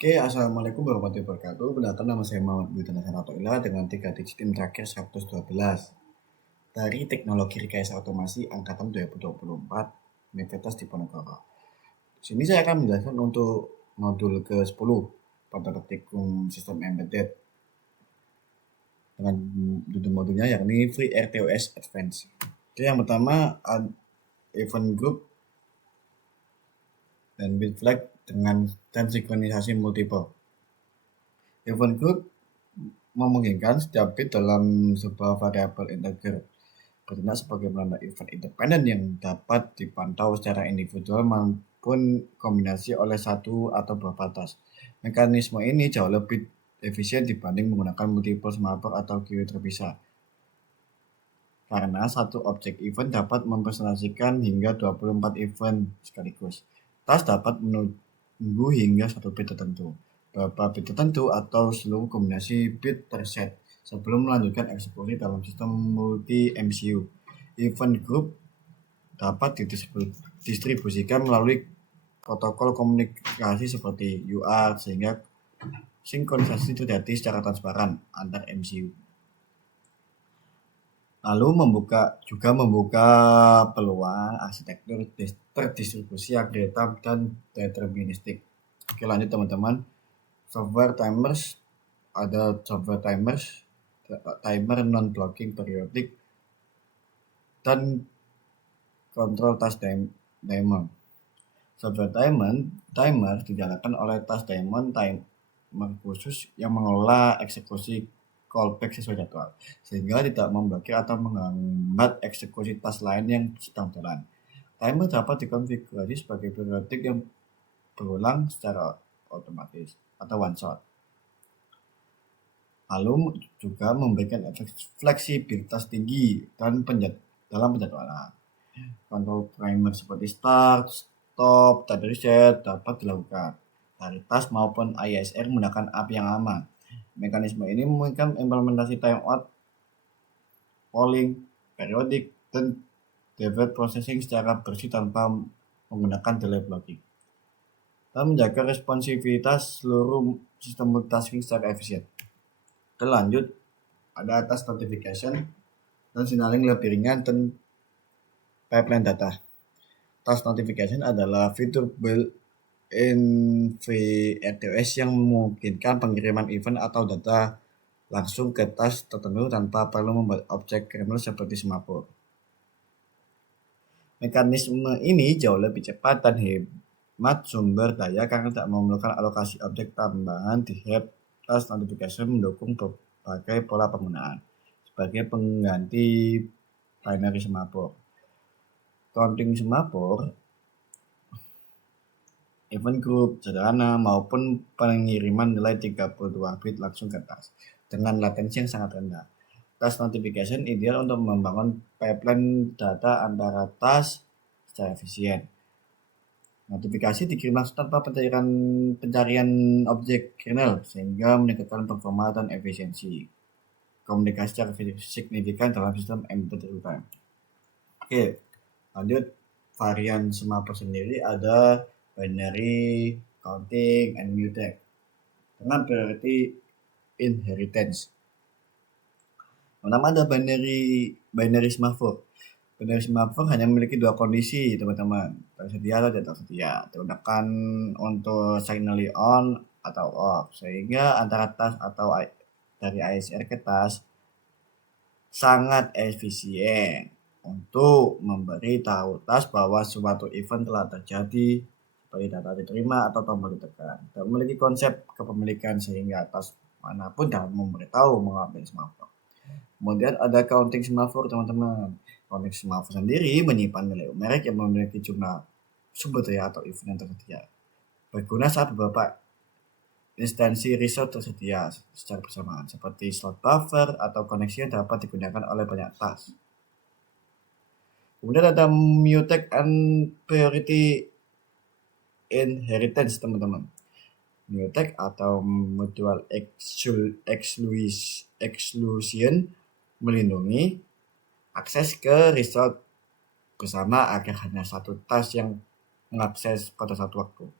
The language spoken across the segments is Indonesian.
Oke, assalamualaikum warahmatullahi wabarakatuh. Perkenalkan nama saya Muhammad Budi Nasrullah dengan 3 digit NIM terakhir 112 dari Teknologi Rekayasa Otomasi Angkatan 2024 Universitas Diponegoro. Di sini saya akan menjelaskan untuk modul ke-10 pada praktikum sistem embedded dengan judul modulnya yakni Free RTOS Advanced. Oke, yang pertama event group dan bit flag dan sinkronisasi multiple. Event group memungkinkan setiap bit dalam sebuah variabel integer bertindak sebagai penanda event independen yang dapat dipantau secara individual maupun kombinasi oleh satu atau beberapa task. Mekanisme ini jauh lebih efisien dibanding menggunakan multiple semaphore atau queue terpisah. Karena satu objek event dapat mempresentasikan hingga 24 event sekaligus. Task dapat menunggu hingga satu bit tertentu, beberapa bit tertentu, atau seluruh kombinasi bit terset sebelum melanjutkan eksekusi dalam sistem multi MCU. Event group dapat didistribusikan melalui protokol komunikasi seperti UART sehingga sinkronisasi terjadi secara transparan antar MCU. Lalu membuka peluang arsitektur terdistribusi yang real-time dan deterministik. Oke, lanjut teman-teman. Ada software timers, timer non-blocking periodic, dan control task daemon. Software timer dijalankan oleh task daemon timer khusus yang mengelola eksekusi callback sesuai jadwal, sehingga tidak memblokir atau menghambat eksekusi task lain yang sedang jalan. Timer dapat dikonfigurasi sebagai periodik yang berulang secara otomatis atau one shot. Lalu juga memberikan efek fleksibilitas tinggi dalam penjadwalan. Kontrol timer seperti start, stop, dan reset dapat dilakukan dari task maupun ISR menggunakan API yang aman. Mekanisme ini memungkinkan implementasi timeout, polling, periodik, dan develop processing secara bersih tanpa menggunakan delay blocking, dan menjaga responsivitas seluruh sistem multitasking secara efisien. Lanjut, ada task notification dan signaling lebih ringan dan pipeline data. Task notification adalah fitur built-in VRTOS yang memungkinkan pengiriman event atau data langsung ke task tertentu tanpa perlu membuat objek kernel seperti semaphore. Mekanisme ini jauh lebih cepat dan hemat sumber daya karena tidak memerlukan alokasi objek tambahan di head. Task notification mendukung berbagai pola penggunaan sebagai pengganti binary semaphore, counting semaphore, event group sederhana, maupun pengiriman nilai 32 bit langsung ke task dengan latensi yang sangat rendah. Task notification ideal untuk membangun pipeline data antara task secara efisien. Notifikasi dikirim langsung tanpa pencarian objek kernel sehingga meningkatkan performa dan efisiensi komunikasi secara signifikan dalam sistem embedded real time. Oke, lanjut. Varian semaphore sendiri ada binary, counting, and mutex dengan priority inheritance. Pertama ada binary semaphore. Binary semaphore hanya memiliki dua kondisi, teman-teman, tersedia atau tidak tersedia, digunakan untuk signally on atau off, sehingga antara task atau dari ISR ke task sangat efisien untuk memberi tahu task bahwa suatu event telah terjadi seperti data diterima atau tombol ditekan, dan memiliki konsep kepemilikan sehingga task manapun dapat memberitahu mengambil semaphore. Kemudian ada counting semaphore, teman-teman. Counting semaphore sendiri menyimpan nilai numerik yang memiliki jumlah sumber daya atau event yang tersedia, berguna saat beberapa instansi resource tersedia secara bersamaan, seperti slot buffer atau koneksi yang dapat digunakan oleh banyak task. Kemudian ada mutex and priority inheritance, teman-teman. Mutex atau mutual exclusion melindungi akses ke resource bersama agar hanya satu task yang mengakses pada satu waktu.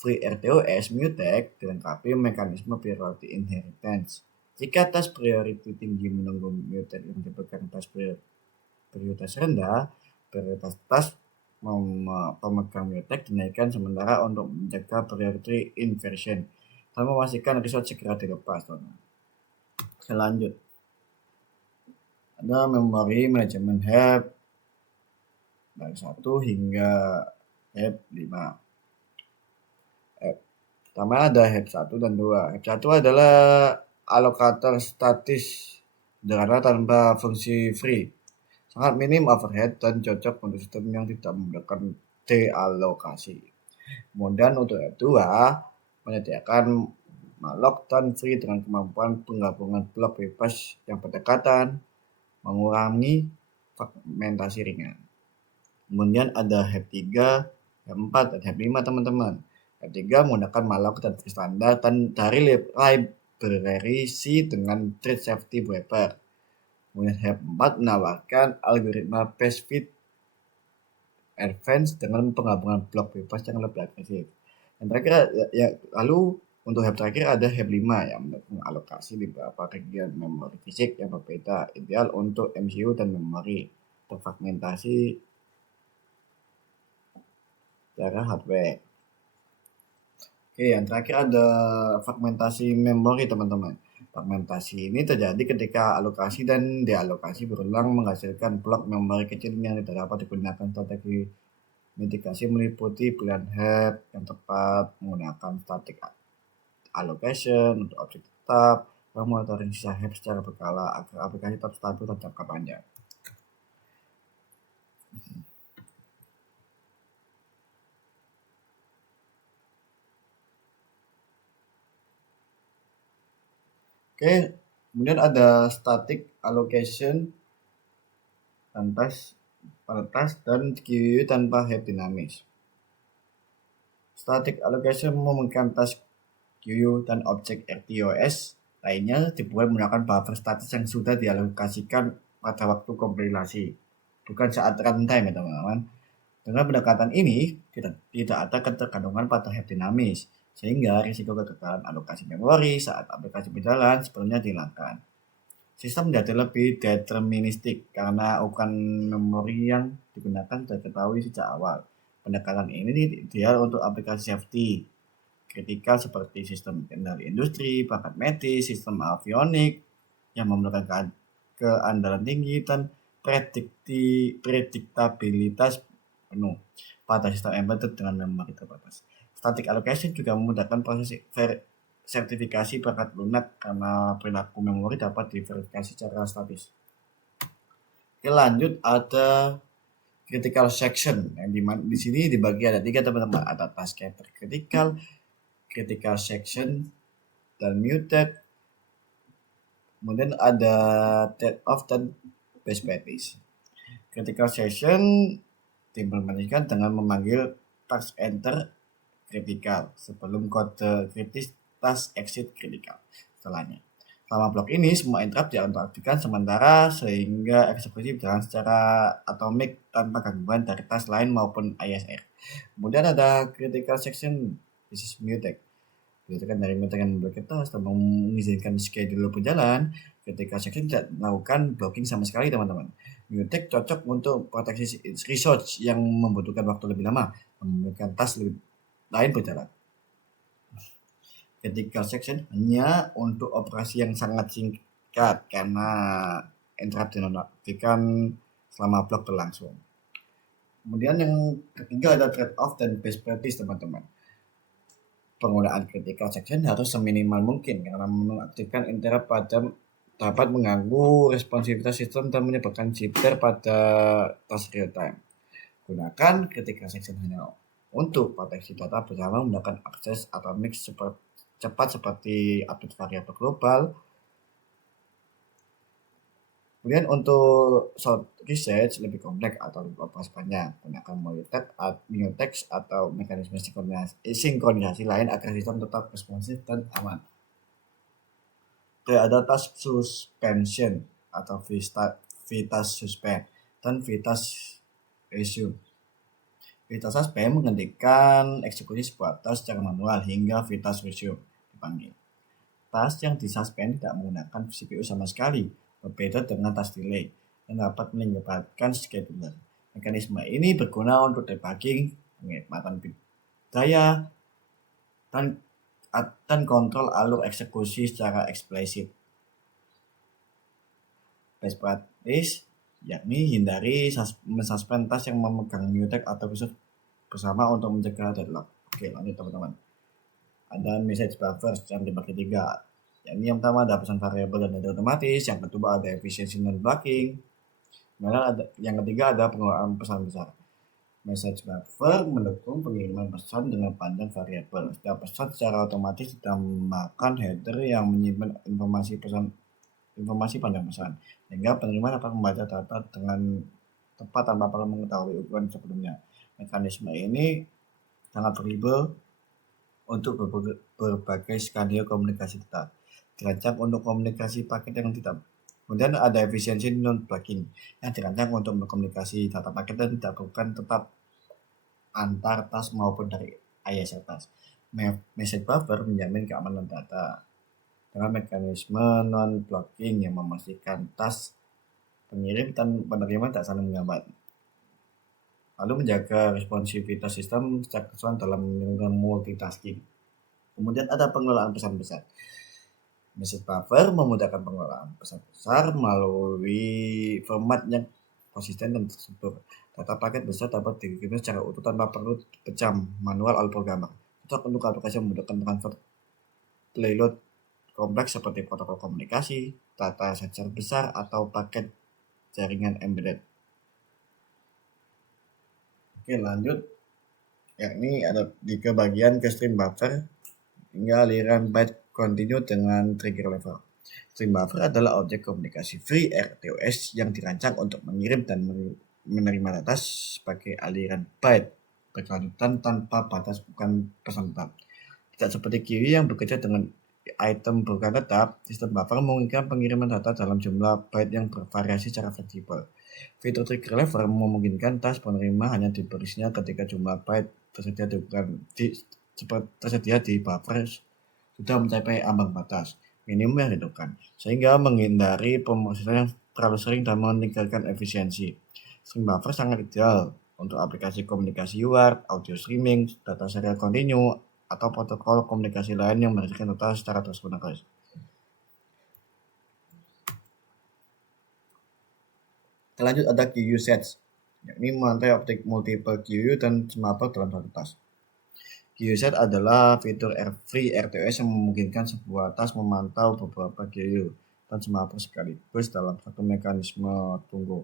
FreeRTOS Mutex dilengkapi mekanisme priority inheritance. Jika task priority tinggi menunggu Mutex yang diberikan task prioritas rendah, prioritas task pemegang Mutex dinaikkan sementara untuk menjaga priority inversion dan memastikan resource segera dilepas. Selanjut, ada memori manajemen heap dari 1 hingga heap 5. Pertama ada heap 1 dan 2. Heap 1 adalah alokator statis sederhana tanpa fungsi free. Sangat minim overhead dan cocok untuk sistem yang tidak membutuhkan dealokasi. Kemudian untuk heap 2 menyediakan malloc dan free dengan kemampuan penggabungan blok bebas yang berdekatan, mengurangi fragmentasi ringan. Kemudian ada heap 3, heap 4, dan heap 5 teman-teman. Heap 3 menggunakan malloc dan free standar dan dari library C dengan thread safety wrapper. Kemudian heap 4 menawarkan algoritma best fit advance dengan penggabungan blok bebas yang lebih agresif. Dan terakhir lalu untuk heap terakhir ada heap 5 yang mendukung alokasi di beberapa region memori fisik yang berbeda, ideal untuk MCU dan memori terfragmentasi secara hardware. Oke, yang terakhir ada fragmentasi memori teman-teman. Fragmentasi ini terjadi ketika alokasi dan dealokasi berulang menghasilkan blok memori kecil yang tidak dapat digunakan. Strategi mitigasi meliputi pilihan heap yang tepat, menggunakan static allocation untuk objek tetap, dan monitoring sisa heap secara berkala agar aplikasi tetap stabil dan jangka panjang. Oke, kemudian ada static allocation dan task dan QU tanpa heap dinamis. Static allocation memungkinkan task QU dan objek RTOS lainnya dibuat menggunakan buffer statis yang sudah dialokasikan pada waktu kompilasi, bukan saat runtime ya teman-teman. Dengan pendekatan ini tidak ada ketergantungan pada heap dinamis, sehingga risiko kegagalan alokasi memori saat aplikasi berjalan sepenuhnya dihilangkan. Sistem menjadi lebih deterministik karena ukuran memori yang digunakan sudah diketahui sejak awal. Pendekatan ini ideal untuk aplikasi safety kritikal seperti sistem kendali industri, perangkat medis, sistem avionik yang memerlukan keandalan tinggi dan prediktabilitas penuh pada sistem embedded dengan memori terbatas. Static allocation juga memudahkan proses sertifikasi perangkat lunak karena perilaku memori dapat diverifikasi secara statis. Oke, lanjut ada critical section yang di sini dibagi ada 3 teman-teman, ada task critical section dan muted. Kemudian ada trade-off dan best practice. Critical section diimplementasikan dengan memanggil task enter critical sebelum kode kritis task exit critical setelahnya. Selama blok ini semua interrupt diaktifkan sementara sehingga eksekusi berjalan secara atomik tanpa gangguan dari task lain maupun ISR. Kemudian ada critical section, this is mutex. Berdasarkan dari mutex yang memblokir task dan mengizinkan schedule berjalan, critical section tidak melakukan blocking sama sekali teman-teman. Mutex cocok untuk proteksi resource yang membutuhkan waktu lebih lama, memberikan task lain berjalan. Critical section hanya untuk operasi yang sangat singkat karena interrupt dinonaktifkan selama blok berlangsung. Kemudian yang ketiga ada trade-off dan best practice teman-teman. Penggunaan critical section harus seminimal mungkin karena menonaktifkan interrupt dapat mengganggu responsivitas sistem dan menyebabkan jitter pada task real time. Gunakan critical section hanya untuk proteksi data bersama menggunakan akses atomik cepat seperti update variabel global. Kemudian untuk short research lebih kompleks atau lebih operasi panjang, gunakan mutex atau mekanisme sinkronisasi lain agar sistem tetap responsif dan aman. Ada task suspension atau vitas suspend dan vitas resume. Vita suspend menghentikan eksekusi sebuah task secara manual hingga Vita resume dipanggil. Task yang disuspend tidak menggunakan CPU sama sekali, berbeda dengan task delay yang dapat melibatkan scheduler. Mekanisme ini berguna untuk debugging, penghematan daya, dan kontrol alur eksekusi secara eksplisit. Best practice yakni hindari mensuspend task yang memegang mutex atau busuk bersama untuk mencegah deadlock. Oke, lanjut teman-teman. Ada message buffer yang dibagi 3. Yang pertama ada pesan variabel dan data otomatis, yang kedua ada efisiensi non-blocking, yang ketiga ada pengelolaan pesan besar. Message buffer mendukung pengiriman pesan dengan panjang variabel. Setiap pesan secara otomatis ditambahkan header yang menyimpan informasi panjang pesan, sehingga penerima dapat membaca data dengan tepat tanpa perlu mengetahui ukuran sebelumnya. Mekanisme ini sangat fleksibel untuk berbagai skenario komunikasi data. Dirancang untuk komunikasi paket yang tidak. Kemudian ada efisiensi non-blocking yang dirancang untuk berkomunikasi data paket dan tidak bukan tetap antar task maupun dari ISR task. Message buffer menjamin keamanan data dengan mekanisme non-blocking yang memastikan task pengirim dan penerima tak saling menghambat, lalu menjaga responsivitas sistem secara keseluruhan dalam lingkungan multitasking. Kemudian ada pengelolaan pesan besar. Message buffer memudahkan pengelolaan pesan besar melalui format yang konsisten dan terstruktur. Data paket besar dapat dikirim secara utuh tanpa perlu dipecah manual oleh programmer. Cocok untuk aplikasi yang memudahkan transfer payload kompleks seperti protokol komunikasi, data sensor besar, atau paket jaringan embedded. Oke, lanjut. Yakni ada 3 bagian ke stream buffer hingga aliran byte continue dengan trigger level. Stream buffer adalah objek komunikasi free RTOS yang dirancang untuk mengirim dan menerima data sebagai aliran byte berkelanjutan tanpa batas, bukan pesan tetap. Tidak seperti QU yang bekerja dengan item bukan tetap, sistem buffer memungkinkan pengiriman data dalam jumlah byte yang bervariasi secara fleksibel. Fitur trigger level memungkinkan task penerima hanya diberinya ketika jumlah byte tersedia di buffer sudah mencapai ambang batas minimum yang ditentukan, sehingga menghindari pemrosesan yang terlalu sering dan meningkatkan efisiensi. Stream buffer sangat ideal untuk aplikasi komunikasi UART, audio streaming, data serial continue, atau protokol komunikasi lain yang menghasilkan data secara terus-menerus. Lanjut ada QU sets, yakni memantai objek multiple QU dan semaput dalam satu task. QU set adalah fitur free RTOS yang memungkinkan sebuah task memantau beberapa QU dan semaput sekaligus dalam satu mekanisme tunggu.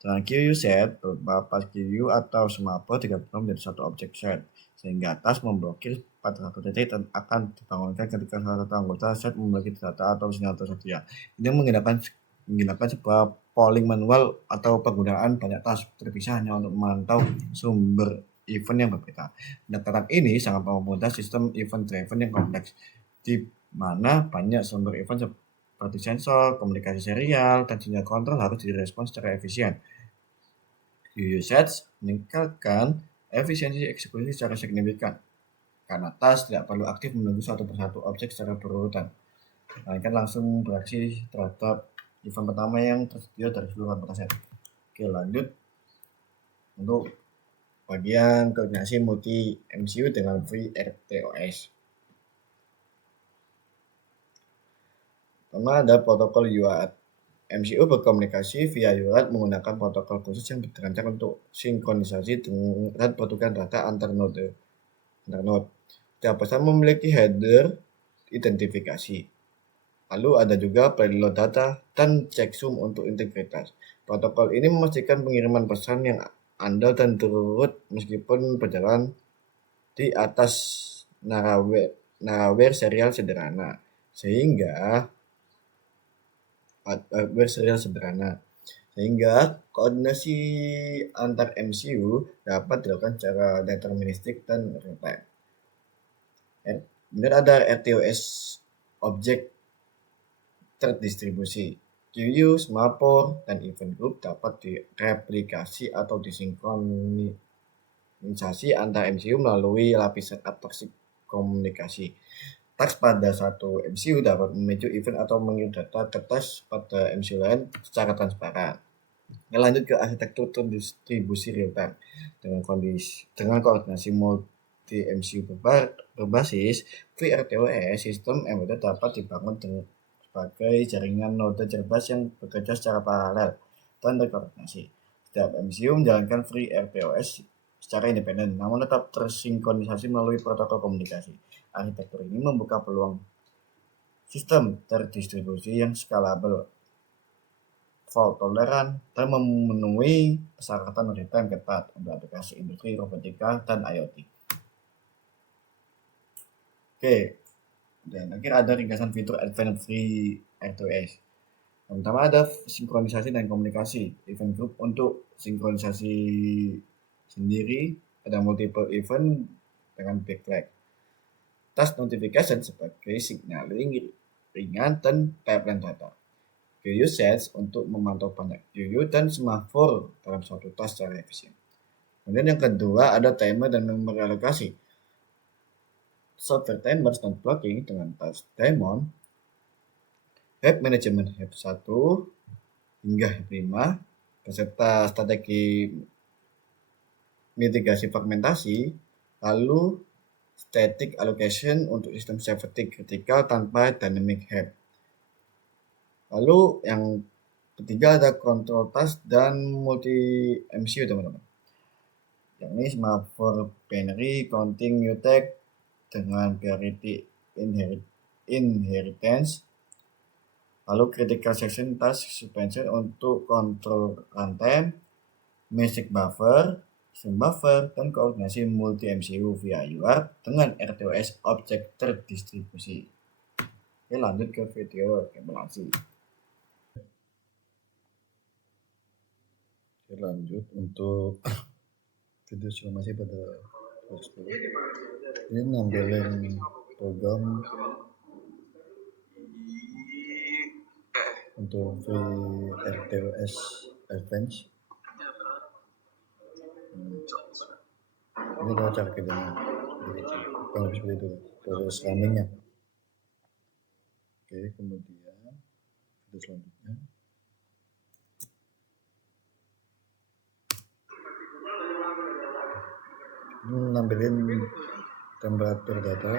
Dengan QU set, beberapa QU atau semaput digabungkan menjadi satu objek set, sehingga task memblokir pada satu titik dan akan dibangunkan ketika salah satu anggota set memiliki data atau sinyal tersedia. Ini menggunakan sebuah polling manual atau penggunaan banyak task terpisah hanya untuk memantau sumber event yang berbeda. Pendekatan ini sangat mempermudah sistem event driven yang kompleks, di mana banyak sumber event seperti sensor, komunikasi serial, dan sinyal kontrol harus direspon secara efisien. QU sets meningkatkan efisiensi eksekusi secara signifikan karena task tidak perlu aktif menunggu satu persatu objek secara berurutan, melainkan langsung beraksi terhadap event pertama yang tersedia dari seluruh anggota set. Oke, lanjut untuk bagian koordinasi multi MCU dengan free RTOS. Pertama ada protokol UART. MCU berkomunikasi via UART menggunakan protokol khusus yang dirancang untuk sinkronisasi dan pertukaran data antar node. Setiap pesan memiliki header identifikasi. Lalu ada juga payload data dan checksum untuk integritas. Protokol ini memastikan pengiriman pesan yang andal dan turut meskipun berjalan di atas narrowware serial sederhana, sehingga koordinasi antar MCU dapat dilakukan secara deterministik dan real-time. Kemudian ada RTOS objek terdistribusi. QU, semaput, dan event group dapat direplikasi atau sinkronisasi antar MCU melalui lapisan abstraksi komunikasi. Task pada satu MCU dapat memicu event atau mengirim data ke task pada MCU lain secara transparan. Lanjut ke arsitektur distribusi real time dengan koordinasi multi MCU berbasis FreeRTOS. Sistem embedded dapat dibangun sebagai jaringan node cerdas yang bekerja secara paralel dan terkoordinasi. Setiap MCU menjalankan FreeRTOS secara independen, namun tetap tersinkronisasi melalui protokol komunikasi. Arsitektur ini membuka peluang sistem terdistribusi yang scalable, fault toleran, dan memenuhi persyaratan real-time ketat untuk aplikasi industri, robotika, dan IoT. Oke, dan akhir ada ringkasan fitur Advanced Free R2S. Yang pertama ada sinkronisasi dan komunikasi. Event group untuk sinkronisasi sendiri, ada multiple event dengan big flag. Task notification sebagai signaling ringan dan pipeline data. QU sets untuk memantau banyak QU dan semafor dalam suatu task secara efisien. Kemudian yang kedua ada timer dan memory alokasi. Software timer dan blocking dengan task daemon, heap management heap 1 hingga heap 5 beserta strategi mitigasi fragmentasi, lalu static allocation untuk sistem safety critical tanpa dynamic heap. Lalu yang ketiga ada control task dan multi MCU teman-teman. Yang ini for binary counting mutex dengan priority inheritance. Lalu critical section task suspension untuk control runtime, magic buffer, stream buffer, dan koordinasi multi MCU via UART dengan RTOS objek terdistribusi. Oke, lanjut ke video simulasi. Lanjut untuk video simulasi pada kelas 10. Ini nampilin program untuk FreeRTOS Advanced. Ini adalah cara kerjanya, kurang lebih seperti itu proses runningnya. Oke, kemudian video selanjutnya. Ini nampilin temperatur data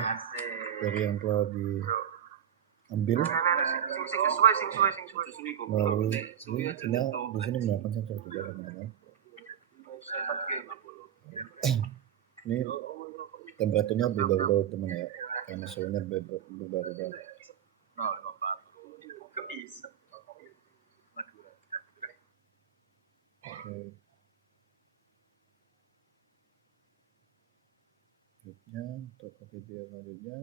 dari yang telah diambil melalui ini di sini menggunakan sensor juga teman-teman. Ini temperaturnya berubah-ubah teman ya, karena suhunya berubah-ubah. Oke. Selanjutnya untuk video selanjutnya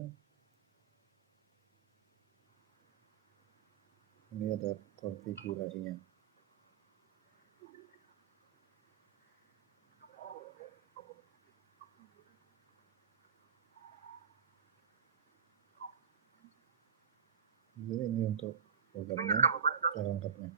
ini ada konfigurasinya. Jadi ini untuk programnya, cara lengkapnya.